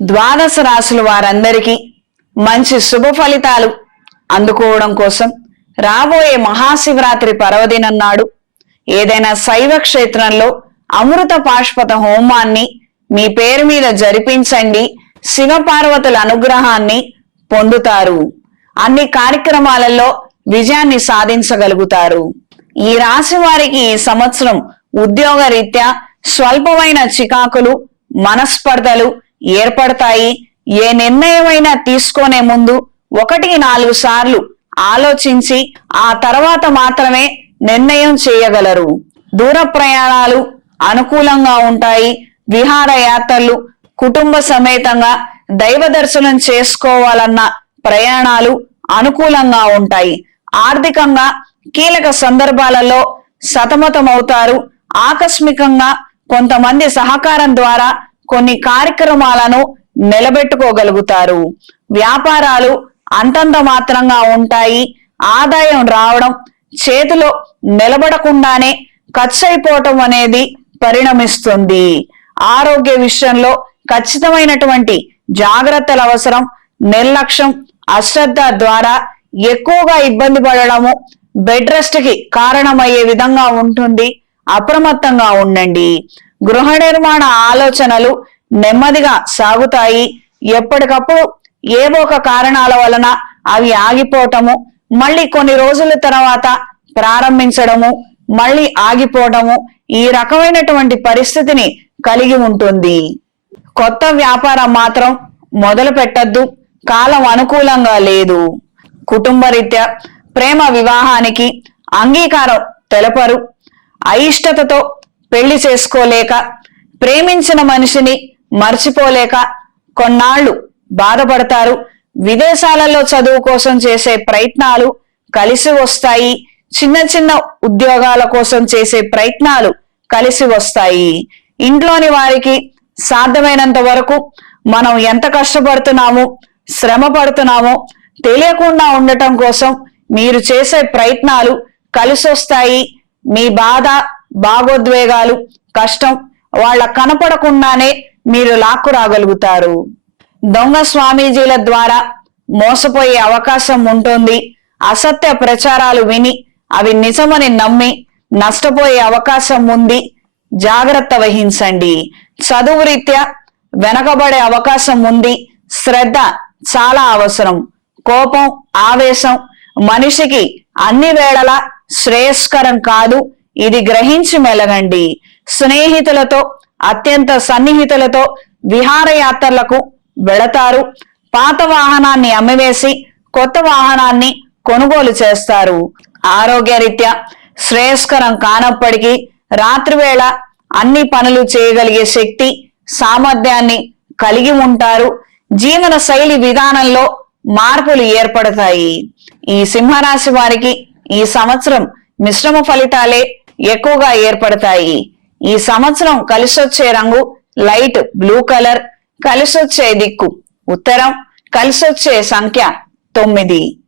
ద్వాదశ రాశుల వారందరికీ మంచి శుభ ఫలితాలు అందుకోవడం కోసం రాబోయే మహాశివరాత్రి పర్వదినం నాడు ఏదైనా శైవ క్షేత్రంలో అమృత పాష్పత హోమాన్ని మీ పేరు మీద జరిపించండి. శివపార్వతుల అనుగ్రహాన్ని పొందుతారు. అన్ని కార్యక్రమాలలో విజయాన్ని సాధించగలుగుతారు. ఈ రాశి వారికి ఈ సంవత్సరం ఉద్యోగ రీత్యా స్వల్పమైన చికాకులు మనస్పర్ధలు ఏర్పడతాయి. ఏ నిర్ణయమైనా తీసుకునే ముందు ఒకటికి నాలుగు సార్లు ఆలోచించి ఆ తర్వాత మాత్రమే నిర్ణయం చేయగలరు. దూర ప్రయాణాలు అనుకూలంగా ఉంటాయి. విహారయాత్రలు కుటుంబ సమేతంగా దైవ దర్శనం చేసుకోవాలన్న ప్రయాణాలు అనుకూలంగా ఉంటాయి. ఆర్థికంగా కీలక సందర్భాలలో సతమతమవుతారు. ఆకస్మికంగా కొంతమంది సహకారం ద్వారా కొన్ని కార్యక్రమాలను నిలబెట్టుకోగలుగుతారు. వ్యాపారాలు అంతంత మాత్రంగా ఉంటాయి. ఆదాయం రావడం చేతిలో నిలబడకుండానే ఖర్చు అయిపోవటం అనేది పరిణమిస్తుంది. ఆరోగ్య విషయంలో ఖచ్చితమైనటువంటి జాగ్రత్తల అవసరం నిర్లక్ష్యం అశ్రద్ధ ద్వారా ఎక్కువగా ఇబ్బంది పడడము బెడ్ రెస్ట్కి కారణమయ్యే విధంగా ఉంటుంది. అప్రమత్తంగా ఉండండి. గృహ నిర్మాణ ఆలోచనలు నెమ్మదిగా సాగుతాయి. ఎప్పటికప్పుడు ఏవో ఒక కారణాల వలన అవి ఆగిపోవటము మళ్ళీ కొన్ని రోజుల తర్వాత ప్రారంభించడము మళ్ళీ ఆగిపోవడము ఈ రకమైనటువంటి పరిస్థితిని కలిగి ఉంటుంది. కొత్త వ్యాపారం మాత్రం మొదలు పెట్టద్దు కాలం అనుకూలంగా లేదు. కుటుంబ రీత్యా ప్రేమ వివాహానికి అంగీకారం తెలపరు. అయిష్టతతో పెళ్ళి చేసుకోలేక ప్రేమించిన మనిషిని మర్చిపోలేక కొన్నాళ్ళు బాధపడతారు. విదేశాలలో చదువు కోసం చేసే ప్రయత్నాలు కలిసి వస్తాయి. చిన్న చిన్న ఉద్యోగాల కోసం చేసే ప్రయత్నాలు కలిసి వస్తాయి. ఇంట్లోని వారికి సాధ్యమైనంత వరకు మనం ఎంత కష్టపడుతున్నామో శ్రమ పడుతున్నామో తెలియకుండా ఉండటం కోసం మీరు చేసే ప్రయత్నాలు కలిసొస్తాయి. మీ బాధ భాగోద్వేగాలు కష్టం వాళ్ళ కనపడకుండానే మీరు లాక్కు రాగలుగుతారు. దొంగ స్వామీజీల ద్వారా మోసపోయే అవకాశం ఉంటుంది. అసత్య ప్రచారాలు విని అవి నిజమని నమ్మి నష్టపోయే అవకాశం ఉంది. జాగ్రత్త వహించండి. చదువు రీత్యా వెనకబడే అవకాశం ఉంది. శ్రద్ధ చాలా అవసరం. కోపం ఆవేశం మనిషికి అన్ని వేళలా శ్రేయస్కరం కాదు. ఇది గ్రహించి మెలగండి. స్నేహితులతో అత్యంత సన్నిహితులతో విహారయాత్రలకు వెళతారు. పాత వాహనాన్ని అమ్మివేసి కొత్త వాహనాన్ని కొనుగోలు చేస్తారు. ఆరోగ్యరీత్యా శ్రేయస్కరం కానప్పటికీ రాత్రివేళ అన్ని పనులు చేయగలిగే శక్తి సామర్థ్యాన్ని కలిగి ఉంటారు. జీవన శైలి విధానంలో మార్పులు ఏర్పడతాయి. ఈ సింహరాశి వారికి ఈ సంవత్సరం మిశ్రమ ఫలితాలే ఎక్కువగా ఏర్పడతాయి. ఈ సంవత్సరం కలిసొచ్చే రంగు లైట్ బ్లూ కలర్ కలిసొచ్చే దిక్కు ఉత్తరం కలిసొచ్చే సంఖ్య తొమ్మిది.